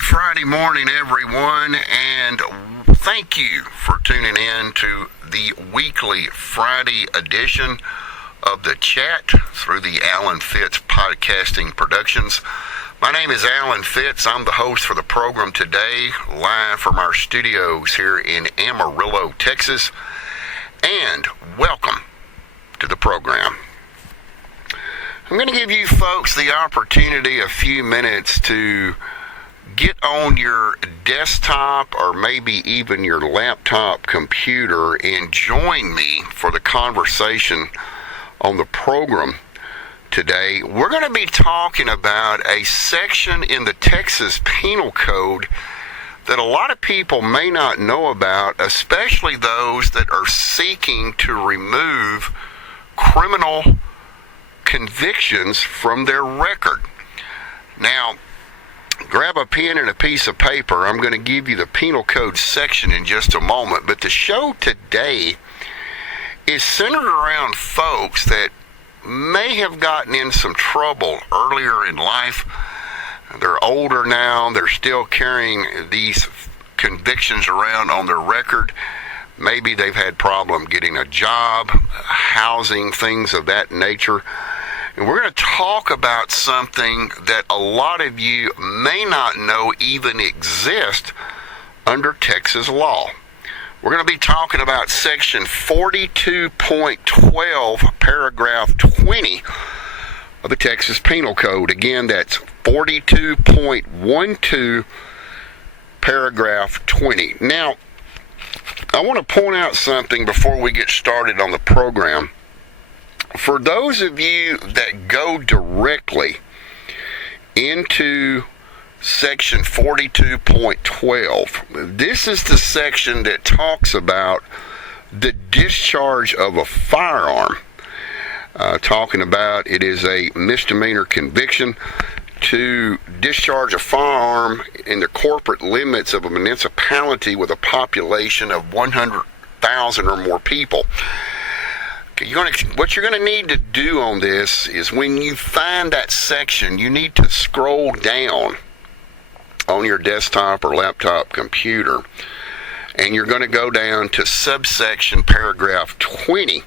Good Friday morning, everyone, and thank you for tuning in to the weekly Friday edition of The Chat through the Alan Fitz Podcasting Productions. My name is Alan Fitz. I'm the host for the program today, live from our studios here in Amarillo, Texas, and welcome to the program. I'm going to give you folks the opportunity a few minutes to get on your desktop or maybe even your laptop computer and join me for the conversation on the program today. We're going to be talking about a section in the Texas Penal Code that a lot of people may not know about, especially those that are seeking to remove criminal convictions from their record. Now, grab a pen and a piece of paper. I'm going to give you the penal code section in just a moment, but the show today is centered around folks that may have gotten in some trouble earlier in life. They're older now. They're still carrying these convictions around on their record. Maybe they've had problem getting a job, housing, things of that nature. And we're going to talk about something that a lot of you may not know even exists under Texas law. We're going to be talking about Section 42.12, Paragraph 20 of the Texas Penal Code. Again, that's 42.12, Paragraph 20. Now, I want to point out something before we get started on the program. For those of you that go directly into Section 42.12, this is the section that talks about the discharge of a firearm. Talking about it is a misdemeanor conviction to discharge a firearm in the corporate limits of a municipality with a population of 100,000 or more people. What you're going to need to do on this is when you find that section, you need to scroll down on your desktop or laptop computer, and you're going to go down to subsection paragraph 20,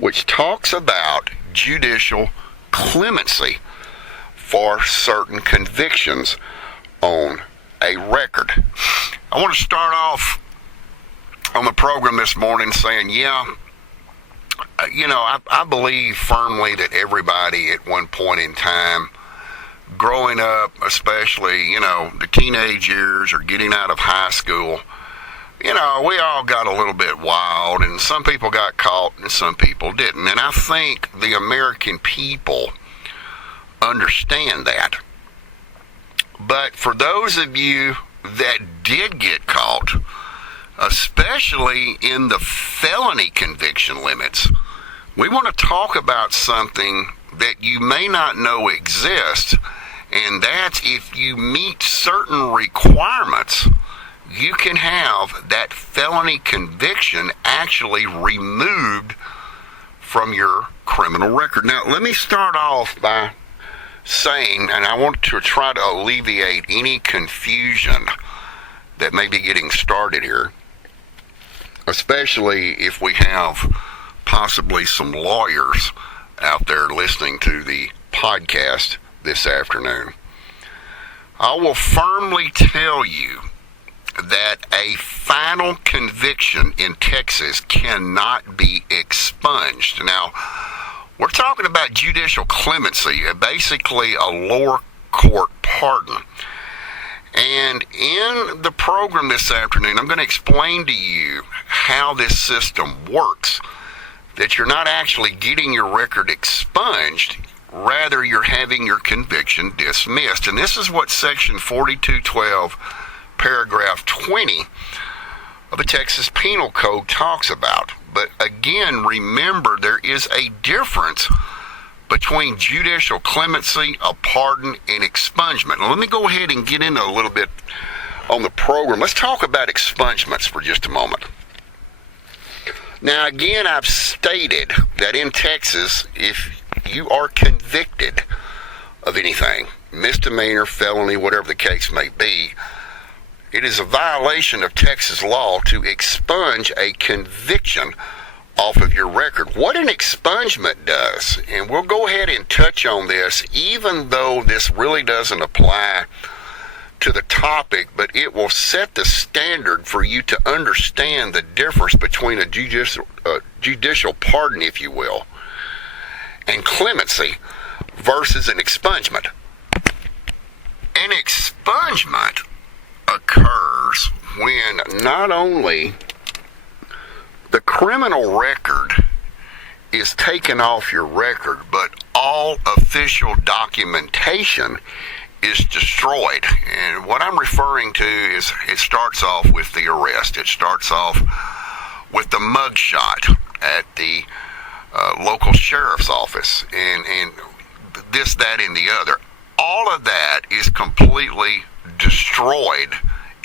which talks about judicial clemency for certain convictions on a record. I want to start off on the program this morning saying, I believe firmly that everybody at one point in time, growing up, especially, the teenage years or getting out of high school, we all got a little bit wild, and some people got caught and some people didn't. And I think the American people understand that. But for those of you that did get caught, especially in the felony conviction limits, we want to talk about something that you may not know exists, and that's if you meet certain requirements, you can have that felony conviction actually removed from your criminal record. Now, let me start off by saying, and I want to try to alleviate any confusion that may be getting started here, especially if we have possibly some lawyers out there listening to the podcast this afternoon. I will firmly tell you that a final conviction in Texas cannot be expunged. Now, we're talking about judicial clemency, basically a lower court pardon. And in the program this afternoon, I'm going to explain to you how this system works, that you're not actually getting your record expunged, rather you're having your conviction dismissed. And this is what Section 42.12, Paragraph 20 of the Texas Penal Code talks about. But again, remember, there is a difference between judicial clemency, a pardon, and expungement. Now, let me go ahead and get into a little bit on the program. Let's talk about expungements for just a moment. Now, again, I've stated that in Texas, if you are convicted of anything, misdemeanor, felony, whatever the case may be, it is a violation of Texas law to expunge a conviction off of your record. What an expungement does, and we'll go ahead and touch on this, even though this really doesn't apply to the topic, but it will set the standard for you to understand the difference between a judicial pardon, if you will, and clemency versus an expungement. An expungement occurs when not only the criminal record is taken off your record, but all official documentation is destroyed. And what I'm referring to is it starts off with the arrest. It starts off with the mugshot at the local sheriff's office, and this, that, and the other. All of that is completely destroyed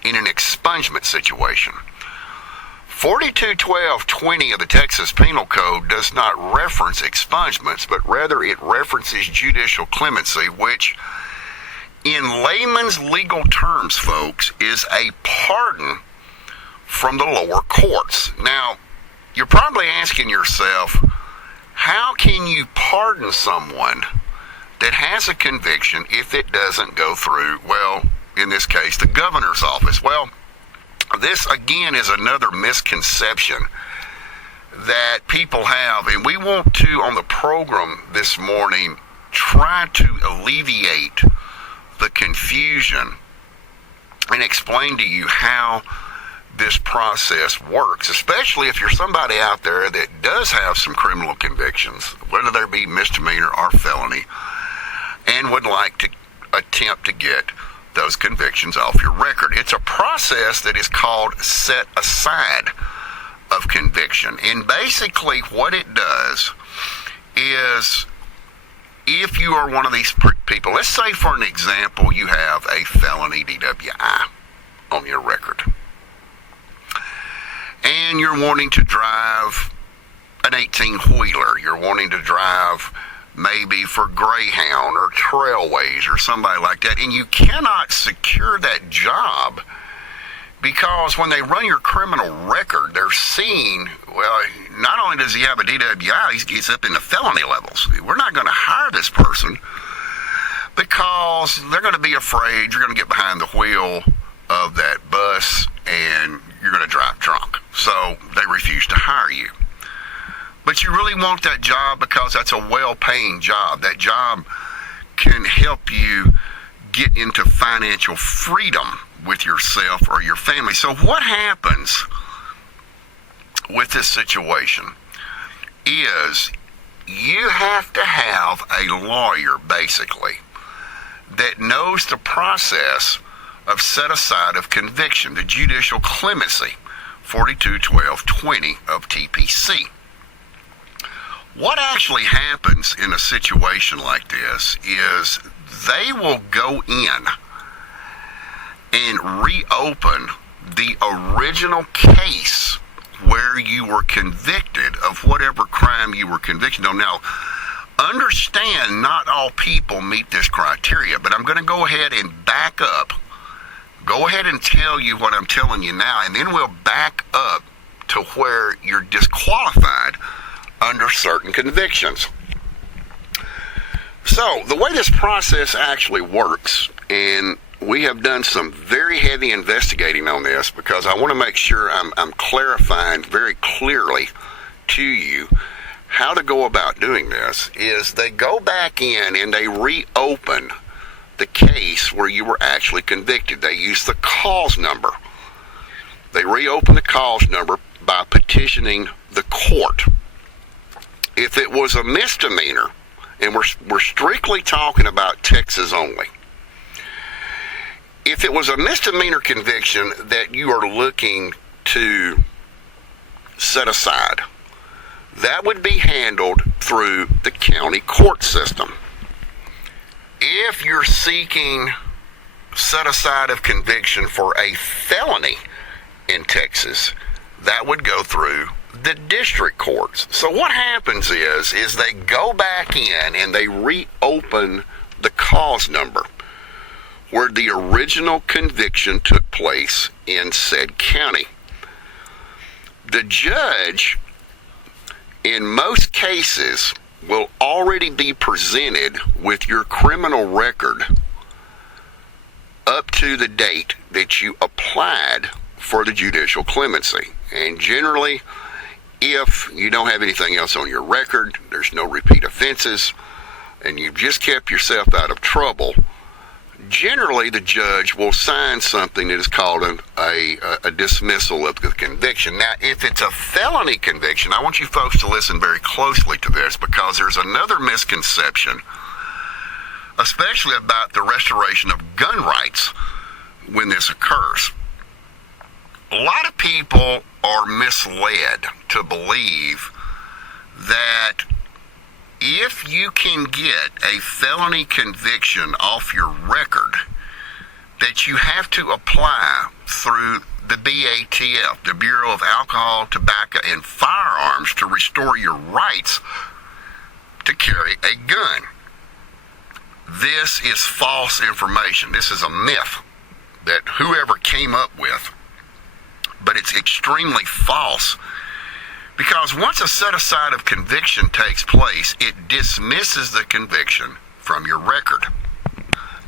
in an expungement situation. 42-12-20 of the Texas Penal Code does not reference expungements, but rather it references judicial clemency, which in layman's legal terms, folks, is a pardon from the lower courts. Now, you're probably asking yourself, how can you pardon someone that has a conviction if it doesn't go through, well, in this case, the governor's office? Well, this again is another misconception that people have, and we want to, on the program this morning, try to alleviate the confusion and explain to you how this process works, especially if you're somebody out there that does have some criminal convictions, whether they be misdemeanor or felony, and would like to attempt to get those convictions off your record. It's a process that is called set aside of conviction. And basically what it does is, if you are one of these people, let's say for an example, you have a felony DWI on your record, and you're wanting to drive an 18-wheeler, you're wanting to drive maybe for Greyhound or Trailways or somebody like that, and you cannot secure that job because when they run your criminal record, they're seeing, well, not only does he have a DWI, he gets up in the felony levels. We're not going to hire this person because they're going to be afraid you're going to get behind the wheel of that bus and you're going to drive drunk. So they refuse to hire you. But you really want that job because that's a well-paying job. That job can help you get into financial freedom with yourself or your family. So what happens with this situation is you have to have a lawyer, basically, that knows the process of set aside of conviction, the judicial clemency, 42-12-20 of TPC. What actually happens in a situation like this is they will go in and reopen the original case where you were convicted of whatever crime you were convicted of. Now, understand not all people meet this criteria, but I'm going to go ahead and back up. Go ahead and tell you what I'm telling you now, and then we'll back up to where you're disqualified under certain convictions. So, the way this process actually works, and we have done some very heavy investigating on this because I want to make sure I'm clarifying very clearly to you how to go about doing this, is they go back in and they reopen the case where you were actually convicted. They use the cause number. They reopen the cause number by petitioning the court. If it was a misdemeanor, and we're strictly talking about Texas only, if it was a misdemeanor conviction that you are looking to set aside, that would be handled through the county court system. If you're seeking set aside of conviction for a felony in Texas, that would go through the district courts. So what happens is they go back in and they reopen the cause number where the original conviction took place in said county. The judge, in most cases, will already be presented with your criminal record up to the date that you applied for the judicial clemency. And generally, if you don't have anything else on your record, there's no repeat offenses, and you've just kept yourself out of trouble, generally the judge will sign something that is called a dismissal of the conviction. Now, if it's a felony conviction, I want you folks to listen very closely to this, because there's another misconception, especially about the restoration of gun rights when this occurs. A lot of people are misled to believe that if you can get a felony conviction off your record, that you have to apply through the BATF, the Bureau of Alcohol, Tobacco, and Firearms, to restore your rights to carry a gun. This is false information. This is a myth that whoever came up with, but it's extremely false. Because once a set-aside of conviction takes place, it dismisses the conviction from your record.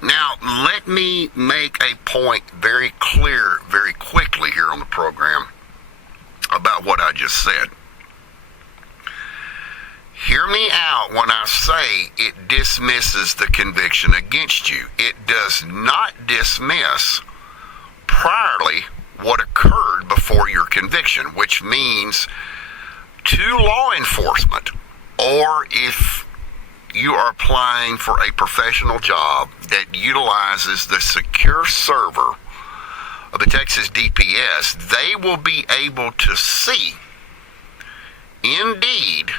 Now, let me make a point very clear, very quickly here on the program about what I just said. Hear me out when I say it dismisses the conviction against you. It does not dismiss priorly what occurred before your conviction, which means to law enforcement, or if you are applying for a professional job that utilizes the secure server of the Texas DPS, they will be able to see, indeed,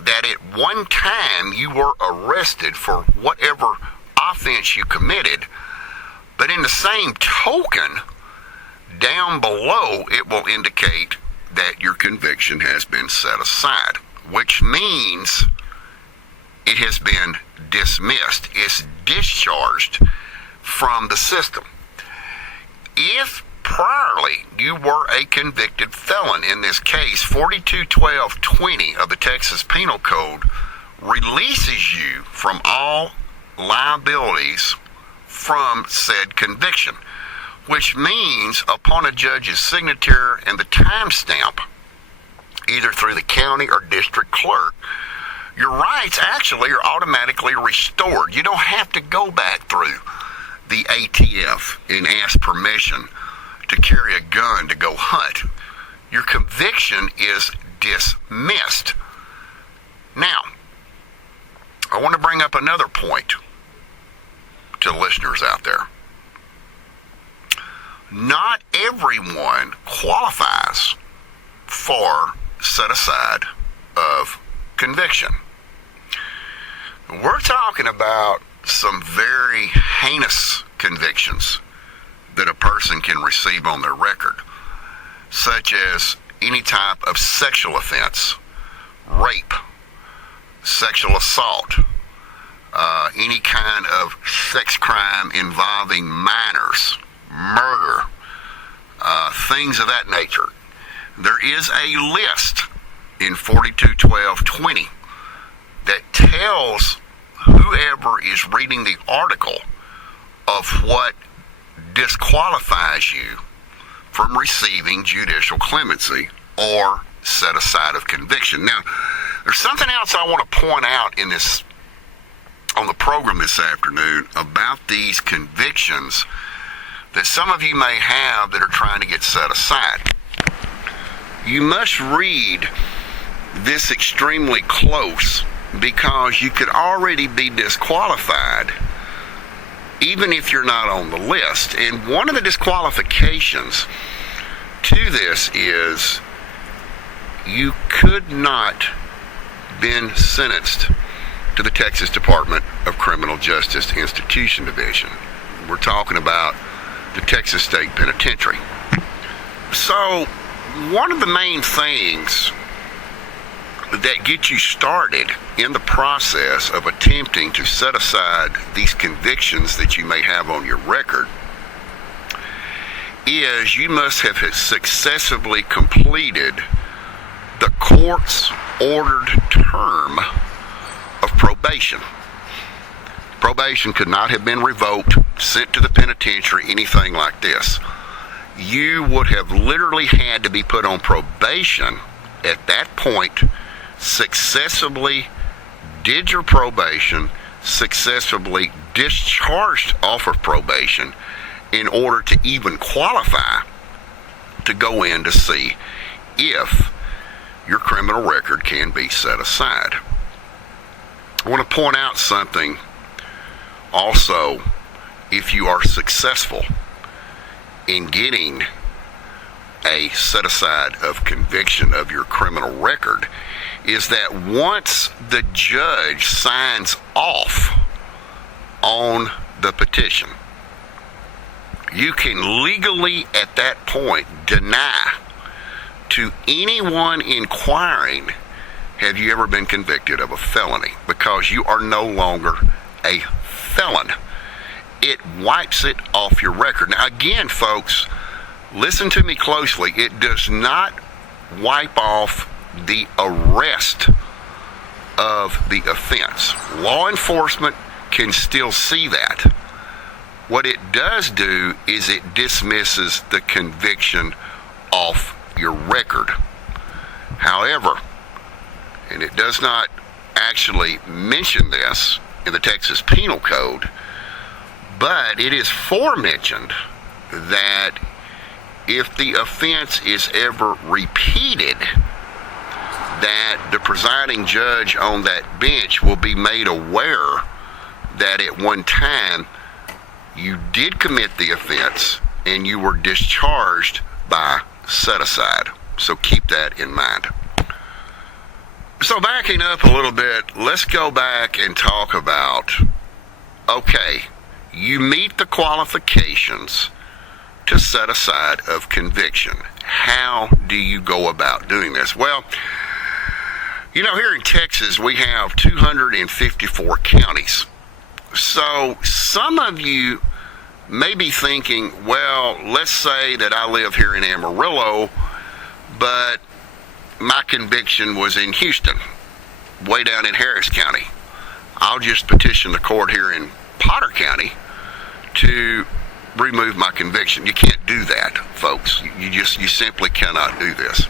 that at one time you were arrested for whatever offense you committed, but in the same token, down below it will indicate that your conviction has been set aside, which means it has been dismissed. It's discharged from the system. If priorly you were a convicted felon, in this case 421220 of the Texas Penal Code releases you from all liabilities from said conviction, which means upon a judge's signature and the timestamp, either through the county or district clerk, your rights actually are automatically restored. You don't have to go back through the ATF and ask permission to carry a gun to go hunt. Your conviction is dismissed. Now, I want to bring up another point to listeners out there. Not everyone qualifies for set aside of conviction. We're talking about some very heinous convictions that a person can receive on their record, such as any type of sexual offense, rape, sexual assault, any kind of sex crime involving minors, murder, things of that nature. There is a list in 421220 that tells whoever is reading the article of what disqualifies you from receiving judicial clemency or set aside of conviction. Now, there's something else I want to point out in this on the program this afternoon about these convictions that some of you may have that are trying to get set aside. You must read this extremely close, because you could already be disqualified even if you're not on the list. And one of the disqualifications to this is you could not been sentenced to the Texas Department of Criminal Justice Institution Division. We're talking about the Texas State Penitentiary. So one of the main things that get you started in the process of attempting to set aside these convictions that you may have on your record is you must have successfully completed the court's ordered term of probation. Probation could not have been revoked, sent to the penitentiary, anything like this. You would have literally had to be put on probation at that point, successfully did your probation, successfully discharged off of probation in order to even qualify to go in to see if your criminal record can be set aside. I want to point out something also. If you are successful in getting a set aside of conviction of your criminal record, is that once the judge signs off on the petition, you can legally at that point deny to anyone inquiring, have you ever been convicted of a felony? Because you are no longer a felon. It wipes it off your record. Now again, folks, listen to me closely. It does not wipe off the arrest of the offense. Law enforcement can still see that. What it does do is it dismisses the conviction off your record. However, and it does not actually mention this in the Texas Penal Code, but it is forementioned that if the offense is ever repeated, that the presiding judge on that bench will be made aware that at one time you did commit the offense and you were discharged by set aside. So keep that in mind. So backing up a little bit, let's go back and talk about, okay, you meet the qualifications to set aside of conviction. How do you go about doing this? Well, you know, here in Texas, we have 254 counties. So some of you may be thinking, well, let's say that I live here in Amarillo, but my conviction was in Houston, way down in Harris County. I'll just petition the court here in Potter County to remove my conviction. You can't do that, folks. You simply cannot do this.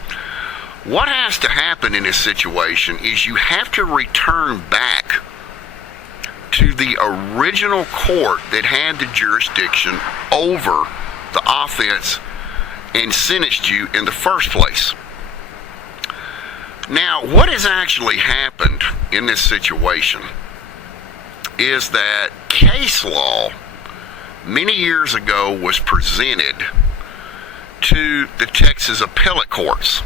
What has to happen in this situation is you have to return back to the original court that had the jurisdiction over the offense and sentenced you in the first place. Now, what has actually happened in this situation is that case law many years ago was presented to the Texas appellate courts,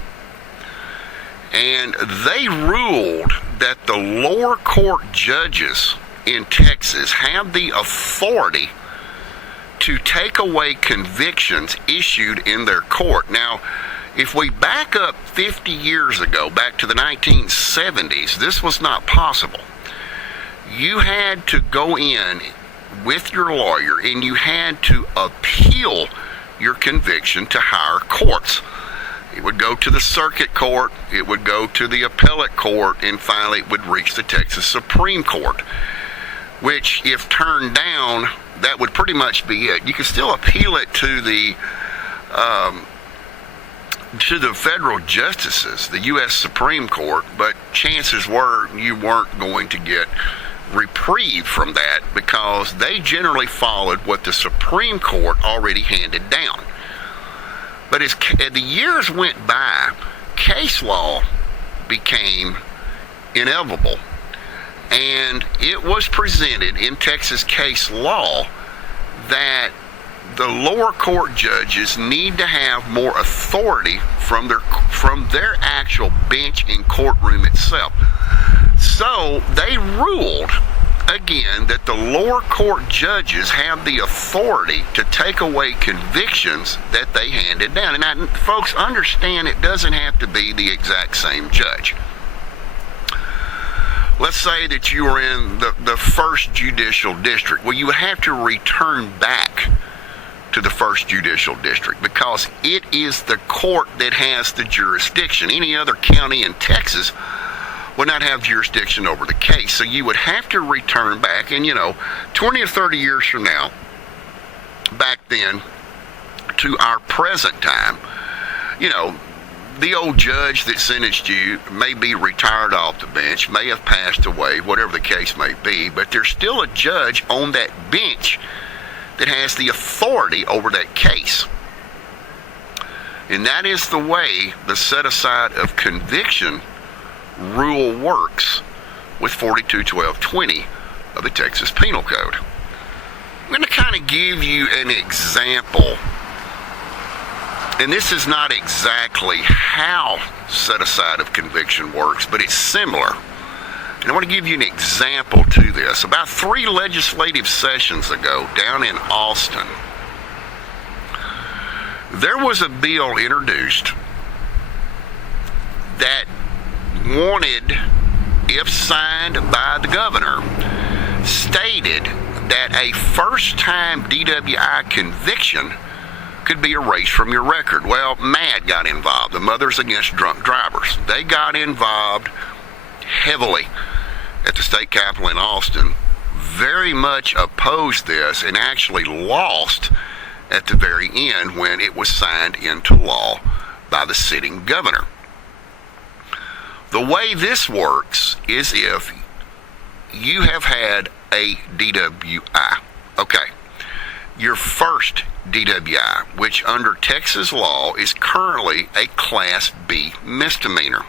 and they ruled that the lower court judges in Texas have the authority to take away convictions issued in their court. Now, if we back up 50 years ago, back to the 1970s, this was not possible. You had to go in with your lawyer and you had to appeal your conviction to higher courts. It would go to the circuit court, it would go to the appellate court, and finally it would reach the Texas Supreme Court, which, if turned down, that would pretty much be it. You could still appeal it to the federal justices, the U.S. Supreme Court, but chances were you weren't going to get reprieve from that because they generally followed what the Supreme Court already handed down. But as the years went by, case law became inevitable. And it was presented in Texas case law that the lower court judges need to have more authority from their actual bench and courtroom itself. So they ruled again that the lower court judges have the authority to take away convictions that they handed down. And folks, understand, it doesn't have to be the exact same judge. let's say that you are in the first judicial district. Well, you would have to return back to the first judicial district because it is the court that has the jurisdiction. Any other county in Texas would not have jurisdiction over the case. So you would have to return back, and 20 or 30 years from now, back then to our present time, the old judge that sentenced you may be retired off the bench, may have passed away, whatever the case may be, but there's still a judge on that bench that has the authority over that case. And that is the way the set-aside of conviction rule works with 42-12-20 of the Texas Penal Code. I'm going to kind of give you an example. And this is not exactly how set-aside of conviction works, but it's similar. And I want to give you an example to this. About 3 legislative sessions ago, down in Austin, there was a bill introduced that wanted, if signed by the governor, stated that a first-time DWI conviction could be erased from your record. Well, MAD got involved, the Mothers Against Drunk Drivers. They got involved heavily at the state capitol in Austin, very much opposed this, and actually lost at the very end when it was signed into law by the sitting governor. The way this works is if you have had a DWI. Okay. Your first DWI, which under Texas law is currently a Class B misdemeanor.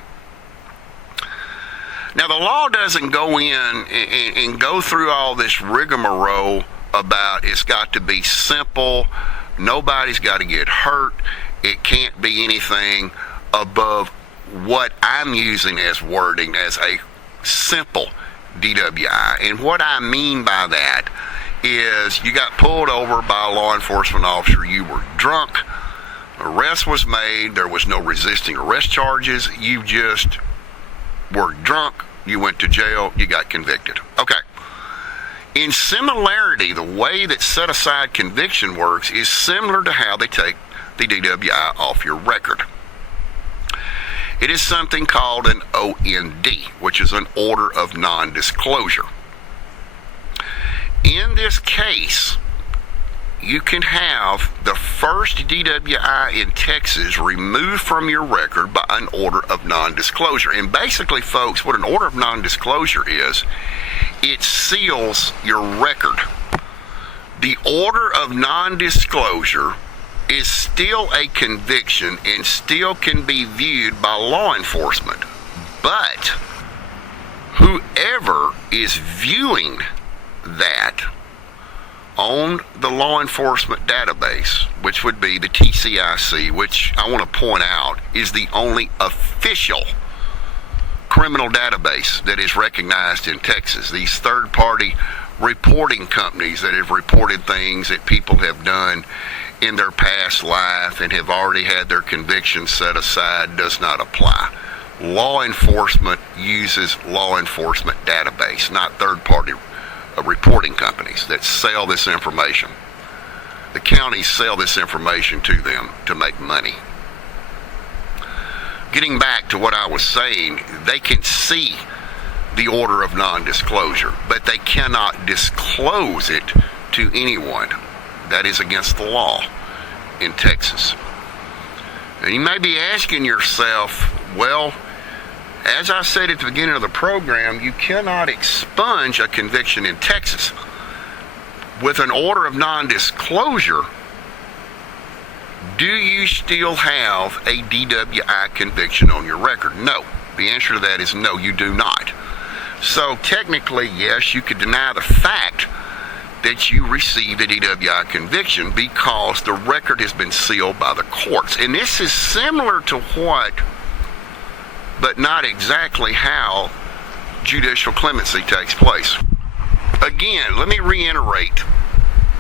Now, the law doesn't go in and go through all this rigmarole about it's got to be simple, nobody's got to get hurt, it can't be anything above what I'm using as wording as a simple DWI. And what I mean by that is you got pulled over by a law enforcement officer, you were drunk, arrest was made, there was no resisting arrest charges, you just were drunk, you went to jail, you got convicted. Okay. In similarity, the way that set-aside conviction works is similar to how they take the DWI off your record. It is something called an OND, which is an order of non-disclosure. In this case, you can have the first DWI in Texas removed from your record by an order of non-disclosure. And basically, folks, what an order of non-disclosure is, it seals your record. The order of non-disclosure is still a conviction and still can be viewed by law enforcement. But whoever is viewing that on the law enforcement database, which would be the TCIC, which I want to point out is the only official criminal database that is recognized in Texas. These third-party reporting companies that have reported things that people have done in their past life and have already had their convictions set aside does not apply. Law enforcement uses law enforcement database, not third-party reporting companies that sell this information. The counties sell this information to them to make money. Getting back to what I was saying, they can see the order of non-disclosure, but they cannot disclose it to anyone. That is against the law in Texas. And you may be asking yourself, well, as I said at the beginning of the program, you cannot expunge a conviction in Texas. With an order of non-disclosure, do you still have a DWI conviction on your record? No. The answer to that is no, you do not. So technically, yes, you could deny the fact that you received a DWI conviction because the record has been sealed by the courts. And this is similar to what, but not exactly how, judicial clemency takes place. Again, let me reiterate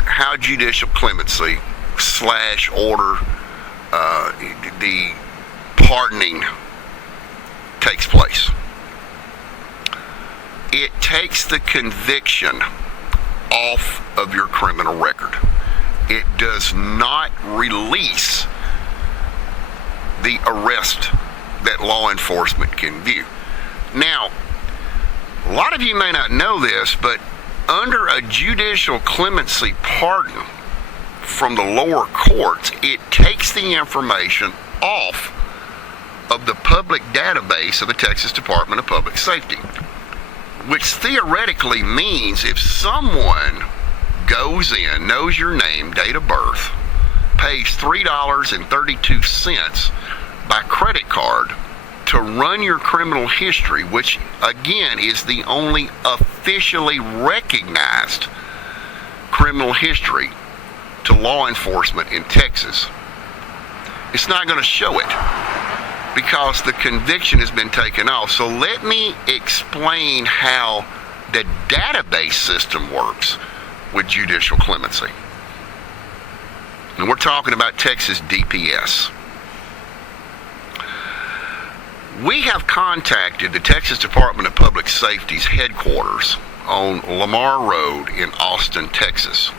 how judicial clemency / order, the pardoning takes place. it takes the conviction off of your criminal record. It does not release the arrest that law enforcement can view. Now, a lot of you may not know this, but under a judicial clemency pardon from the lower courts, it takes the information off of the public database of the Texas Department of Public Safety, which theoretically means if someone goes in, knows your name, date of birth, pays $3.32 by credit card to run your criminal history, which again is the only officially recognized criminal history to law enforcement in Texas, it's not going to show it because the conviction has been taken off. So let me explain how the database system works with judicial clemency. And we're talking about Texas DPS. We have contacted the Texas Department of Public Safety's headquarters on Lamar Road in Austin, Texas.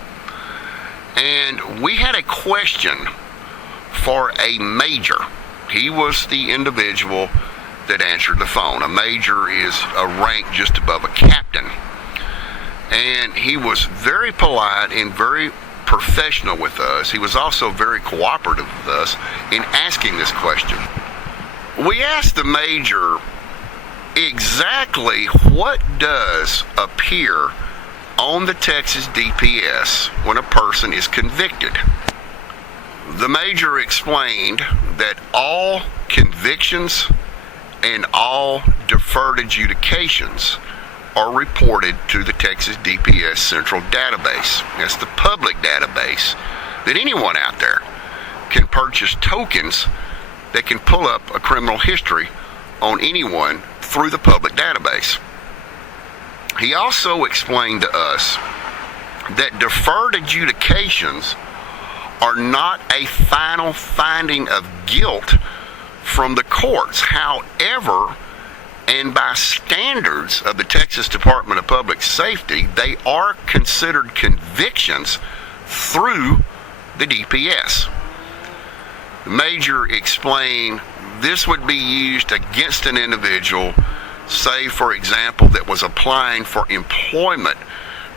And we had a question for a major. He was the individual that answered the phone. A major is a rank just above a captain. And he was very polite and very professional with us. He was also very cooperative with us in asking this question. We asked the major exactly what does appear on the Texas DPS when a person is convicted. The major explained that all convictions and all deferred adjudications are reported to the Texas DPS Central Database. That's the public database that anyone out there can purchase tokens that can pull up a criminal history on anyone through the public database. He also explained to us that deferred adjudications are not a final finding of guilt from the courts. However, and by standards of the Texas Department of Public Safety, they are considered convictions through the DPS. The major explained this would be used against an individual, say, for example, that was applying for employment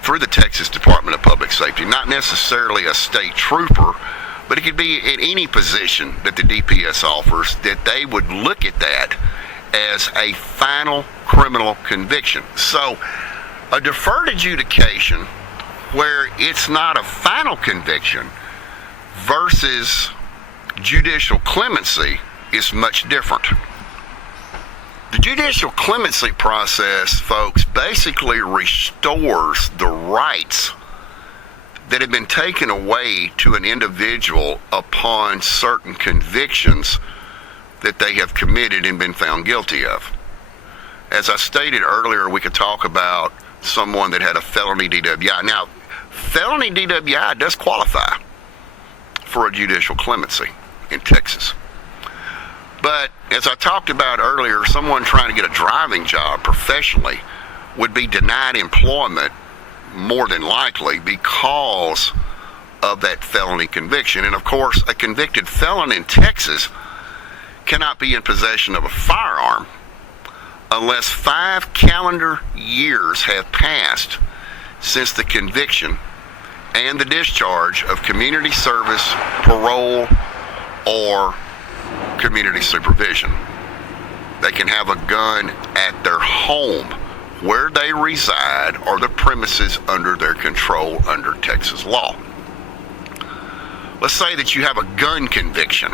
through the Texas Department of Public Safety, not necessarily a state trooper, but it could be in any position that the DPS offers, that they would look at that as a final criminal conviction. So a deferred adjudication where it's not a final conviction versus judicial clemency is much different. The judicial clemency process, folks, basically restores the rights that have been taken away to an individual upon certain convictions that they have committed and been found guilty of. As I stated earlier, we could talk about someone that had a felony DWI. Now, felony DWI does qualify for a judicial clemency in Texas. But as I talked about earlier, someone trying to get a driving job professionally would be denied employment more than likely because of that felony conviction. And of course, a convicted felon in Texas cannot be in possession of a firearm unless 5 calendar years have passed since the conviction and the discharge of community service, parole, or community supervision. They can have a gun at their home where they reside or the premises under their control under Texas law. Let's say that you have a gun conviction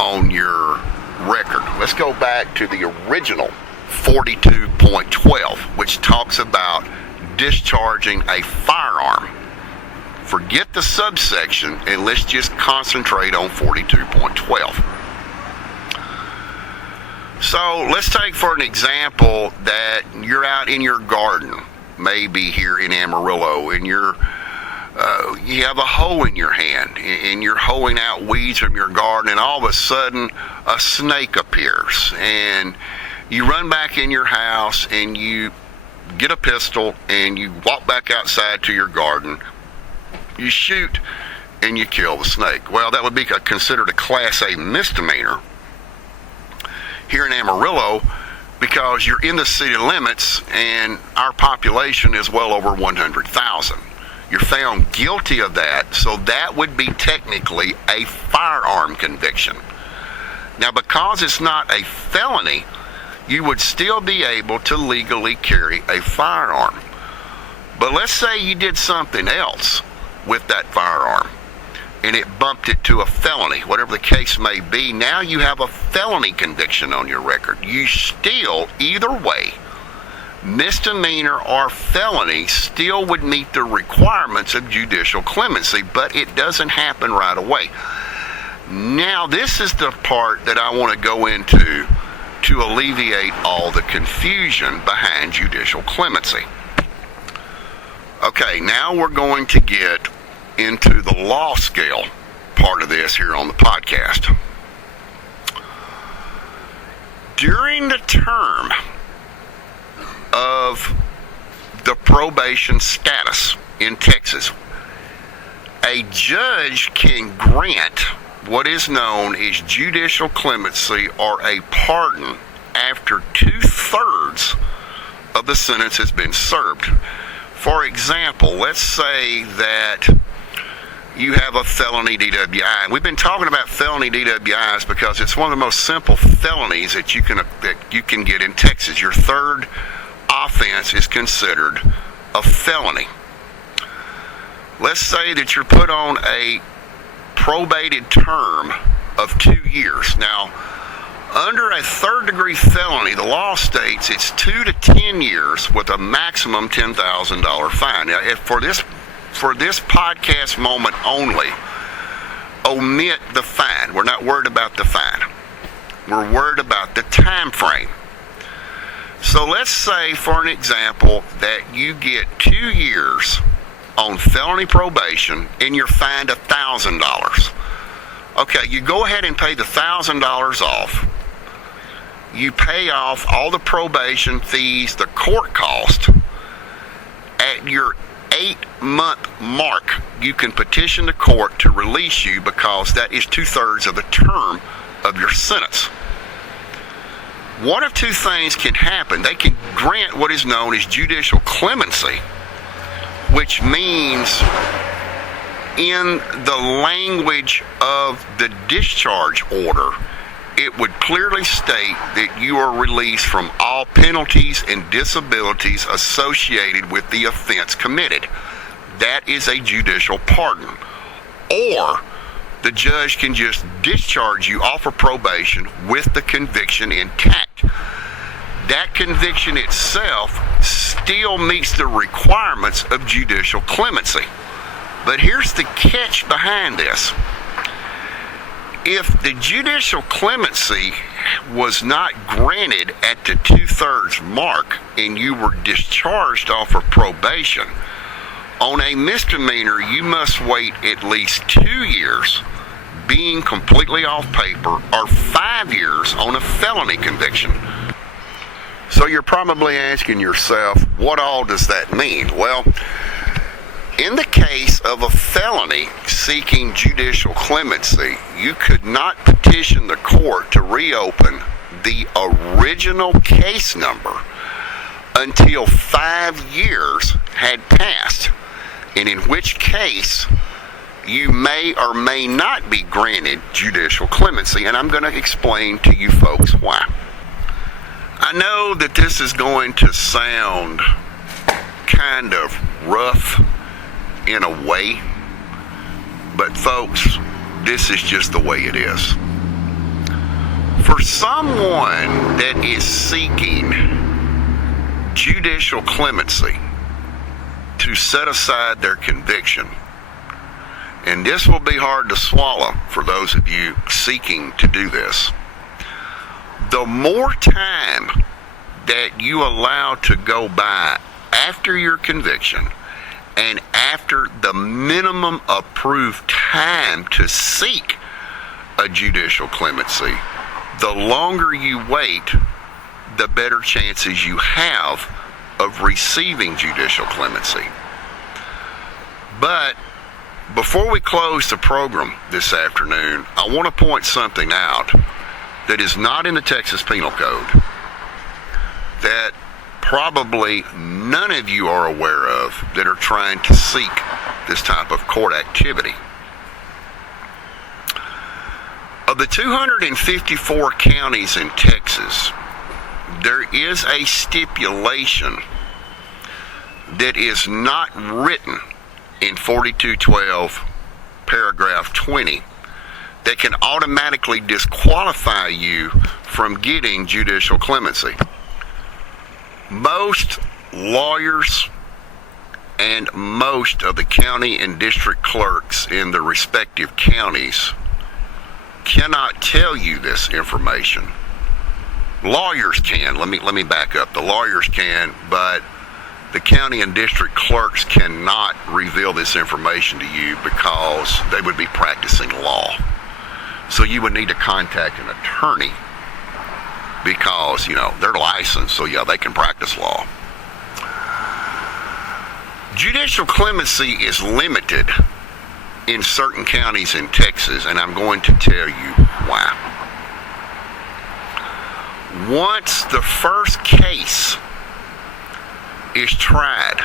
on your record. Let's go back to the original 42.12, which talks about discharging a firearm. Forget the subsection and let's just concentrate on 42.12. So let's take for an example that you're out in your garden, maybe here in Amarillo, and you have a hoe in your hand and you're hoeing out weeds from your garden, and all of a sudden a snake appears and you run back in your house and you get a pistol and you walk back outside to your garden, you shoot, and you kill the snake. Well, that would be considered a Class A misdemeanor here in Amarillo, because you're in the city limits and our population is well over 100,000. You're found guilty of that, so that would be technically a firearm conviction. Now, because it's not a felony, you would still be able to legally carry a firearm. But let's say you did something else with that firearm and it bumped it to a felony, whatever the case may be. Now you have a felony conviction on your record. You still, either way, misdemeanor or felony, still would meet the requirements of judicial clemency, but it doesn't happen right away. Now, this is the part that I want to go into to alleviate all the confusion behind judicial clemency. Okay, now we're going to get into the law scale part of this here on the podcast. During the term of the probation status in Texas, a judge can grant what is known as judicial clemency or a pardon after 2/3 of the sentence has been served. For example, let's say that you have a felony DWI. We've been talking about felony DWIs because it's one of the most simple felonies that you can get in Texas. Your third offense is considered a felony. Let's say that you're put on a probated term of 2 years. Now, under a third-degree felony, the law states it's 2 to 10 years with a maximum $10,000 fine. Now, for this podcast moment only, omit the fine. We're not worried about the fine. We're worried about the time frame. So let's say, for an example, that you get 2 years on felony probation and you're fined $1,000. Okay, you go ahead and pay the $1,000 off. You pay off all the probation fees, the court cost. At your 8-month mark, you can petition the court to release you because that is 2/3 of the term of your sentence. One of two things can happen. They can grant what is known as judicial clemency, which means in the language of the discharge order, it would clearly state that you are released from all penalties and disabilities associated with the offense committed. That is a judicial pardon. Or the judge can just discharge you off of probation with the conviction intact. That conviction itself still meets the requirements of judicial clemency. But here's the catch behind this. If the judicial clemency was not granted at the 2/3 mark and you were discharged off of probation, on a misdemeanor you must wait at least 2 years being completely off paper or 5 years on a felony conviction. So you're probably asking yourself, what all does that mean? Well, in the case of a felony seeking judicial clemency, you could not petition the court to reopen the original case number until 5 years had passed, and in which case you may or may not be granted judicial clemency, and I'm going to explain to you folks why. I know that this is going to sound kind of rough in a way, but folks, this is just the way it is. For someone that is seeking judicial clemency to set aside their conviction, and this will be hard to swallow for those of you seeking to do this, the more time that you allow to go by after your conviction and after the minimum approved time to seek a judicial clemency, the longer you wait, the better chances you have of receiving judicial clemency. But before we close the program this afternoon, I want to point something out that is not in the Texas Penal Code that probably none of you are aware of that are trying to seek this type of court activity. Of the 254 counties in Texas, there is a stipulation that is not written in 4212 paragraph 20 that can automatically disqualify you from getting judicial clemency. Most lawyers and most of the county and district clerks in the respective counties cannot tell you this information. Lawyers can. Let me back up. The lawyers can, but the county and district clerks cannot reveal this information to you because they would be practicing law. So you would need to contact an attorney because, they're licensed, so yeah, they can practice law. Judicial clemency is limited in certain counties in Texas, and I'm going to tell you why. Once the first case is tried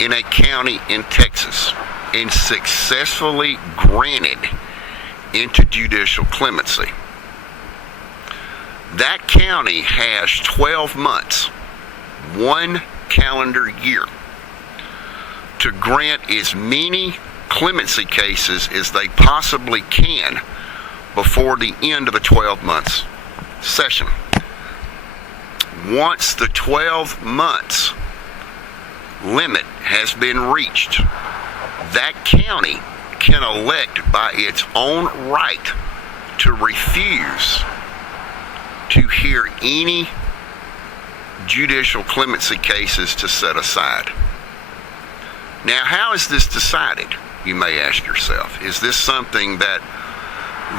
in a county in Texas and successfully granted into judicial clemency, that county has 12 months, 1 calendar year, to grant as many clemency cases as they possibly can before the end of the 12 months session. Once the 12 months limit has been reached, that county can elect by its own right to refuse to hear any judicial clemency cases to set aside. Now, how is this decided, you may ask yourself? Is this something that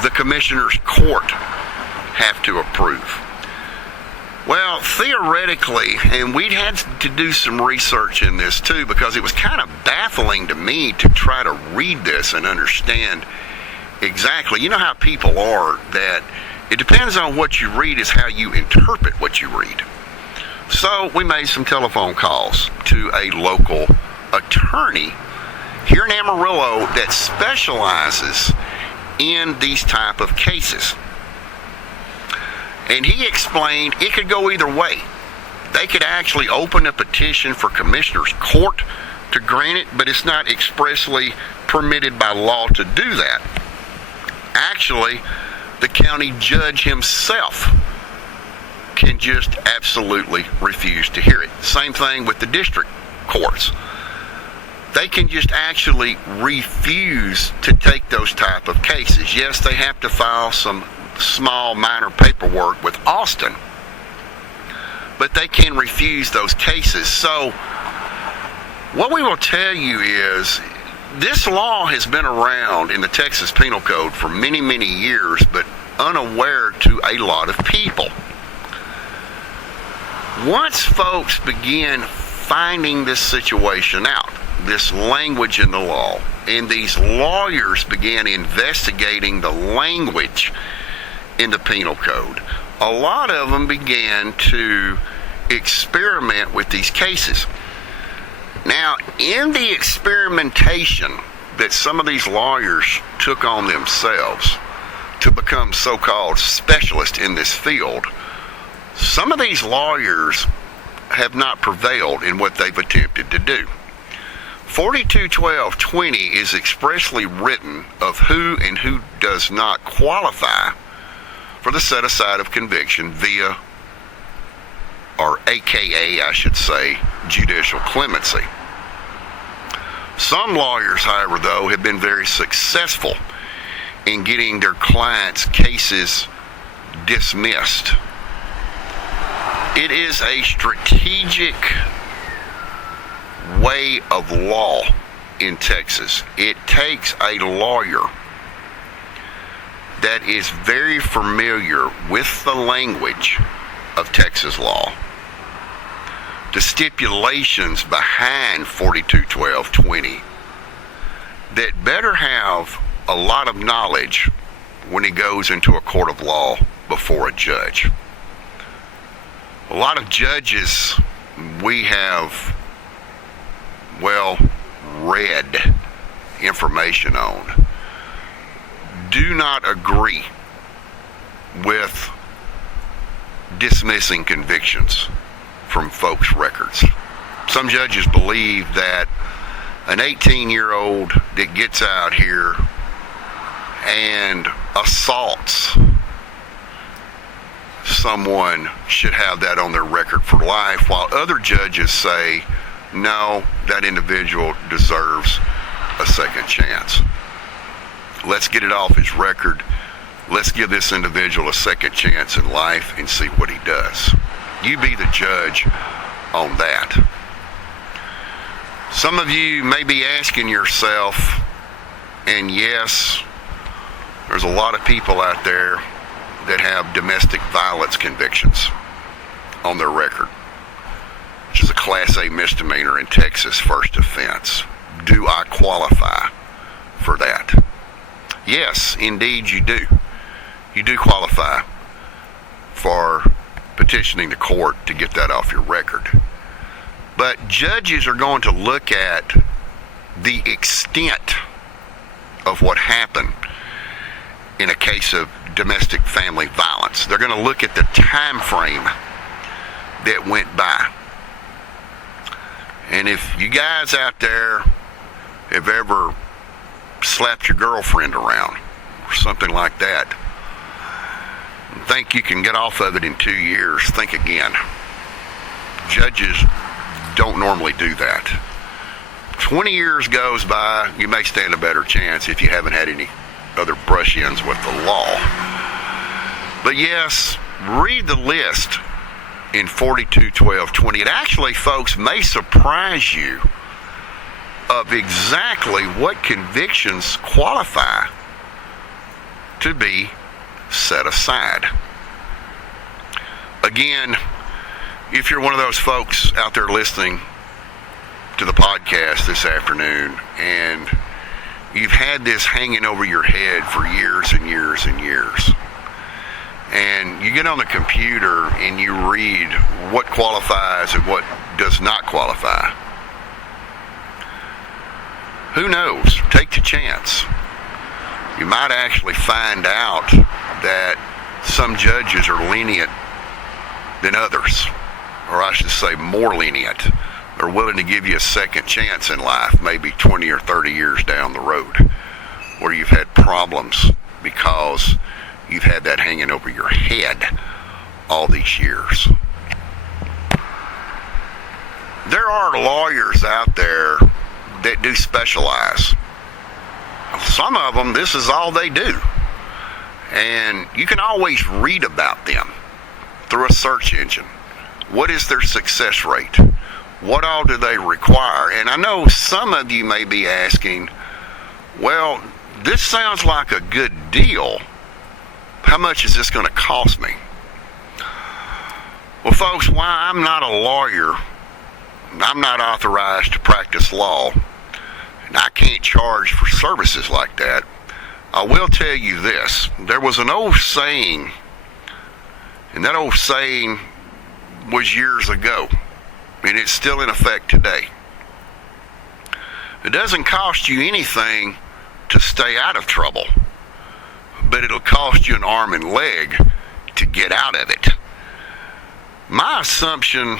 the commissioner's court have to approve? Well, theoretically, and we'd had to do some research in this too, because it was kind of baffling to me to try to read this and understand exactly. You know how people are, that it depends on what you read is how you interpret what you read. So we made some telephone calls to a local attorney here in Amarillo that specializes in these type of cases. And he explained it could go either way. They could actually open a petition for commissioner's court to grant it, but it's not expressly permitted by law to do that. Actually, the county judge himself can just absolutely refuse to hear it. Same thing with the district courts. They can just actually refuse to take those type of cases. Yes, they have to file some small minor paperwork with Austin, but they can refuse those cases. So what we will tell you is this law has been around in the Texas Penal Code for many, many years, but unaware to a lot of people. Once folks begin finding this situation out, this language in the law, and these lawyers began investigating the language in the penal code, a lot of them began to experiment with these cases. Now, in the experimentation that some of these lawyers took on themselves to become so-called specialists in this field, some of these lawyers have not prevailed in what they've attempted to do. 4212.20 is expressly written of who and who does not qualify for the set-aside of conviction via, or AKA, I should say, judicial clemency. Some lawyers, however, though, have been very successful in getting their clients' cases dismissed. It is a strategic way of law in Texas. It takes a lawyer that is very familiar with the language of Texas law the stipulations behind 42-12-20 that better have a lot of knowledge when he goes into a court of law before a judge. A lot of judges we have, read information on do not agree with dismissing convictions from folks' records. Some judges believe that an 18-year-old that gets out here and assaults someone should have that on their record for life, while other judges say, no, that individual deserves a second chance. Let's get it off his record. Let's give this individual a second chance in life and see what he does. You be the judge on that. Some of you may be asking yourself, and yes, there's a lot of people out there that have domestic violence convictions on their record, which is a Class A misdemeanor in Texas, first offense. Do I qualify for that? Yes, indeed you do. You do qualify for petitioning the court to get that off your record. But judges are going to look at the extent of what happened in a case of domestic family violence. They're going to look at the time frame that went by. And if you guys out there have ever slapped your girlfriend around or something like that, and think you can get off of it in 2 years, think again. Judges don't normally do that. 20 years goes by, you may stand a better chance if you haven't had any other brush-ins with the law. But yes, read the list in 42-12-20. It actually, folks, may surprise you of exactly what convictions qualify to be set aside. Again, if you're one of those folks out there listening to the podcast this afternoon and you've had this hanging over your head for years and years and years, and you get on the computer and you read what qualifies and what does not qualify, who knows? Take the chance. You might actually find out that some judges are lenient than others, or I should say more lenient. They're willing to give you a second chance in life, maybe 20 or 30 years down the road, where you've had problems because you've had that hanging over your head all these years. There are lawyers out there that do specialize. Some of them, this is all they do. And you can always read about them through a search engine. What is their success rate? What all do they require? And I know some of you may be asking, well, this sounds like a good deal. How much is this going to cost me? Well, folks, while I'm not a lawyer, I'm not authorized to practice law, and I can't charge for services like that, I will tell you this. There was an old saying, and that old saying was years ago, and it's still in effect today. It doesn't cost you anything to stay out of trouble, but it'll cost you an arm and leg to get out of it. My assumption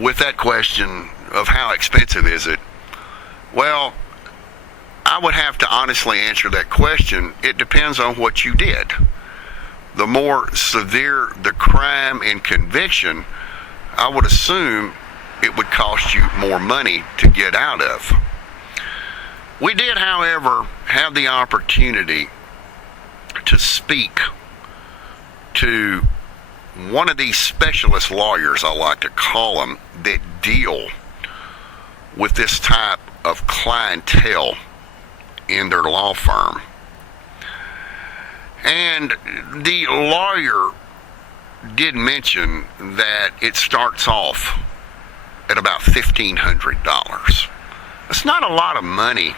with that question of how expensive is it, well, I would have to honestly answer that question. It depends on what you did. The more severe the crime and conviction, I would assume it would cost you more money to get out of. We did, however, have the opportunity to speak to one of these specialist lawyers, I like to call them, that deal with this type of clientele in their law firm. And the lawyer did mention that it starts off at about $1,500. It's not a lot of money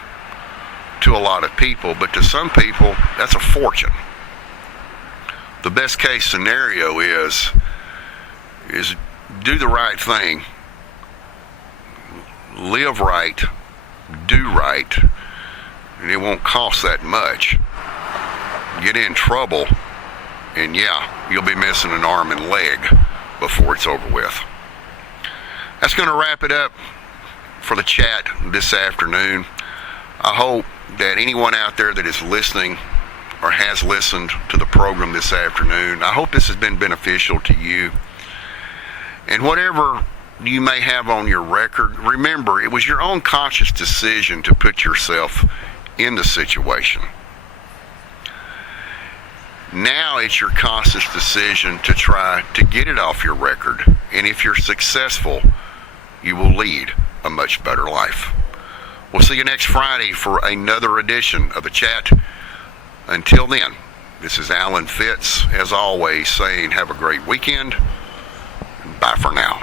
to a lot of people, but to some people, that's a fortune. The best case scenario is do the right thing, live right, do right, and it won't cost that much. Get in trouble, and yeah, you'll be missing an arm and leg before it's over with. That's going to wrap it up for the chat this afternoon. I hope that anyone out there that is listening or has listened to the program this afternoon, I hope this has been beneficial to you. And whatever you may have on your record, remember, it was your own conscious decision to put yourself in the situation. Now it's your conscious decision to try to get it off your record. And if you're successful, you will lead a much better life. We'll see you next Friday for another edition of the chat. Until then, this is Alan Fitz, as always, saying have a great weekend. Bye for now.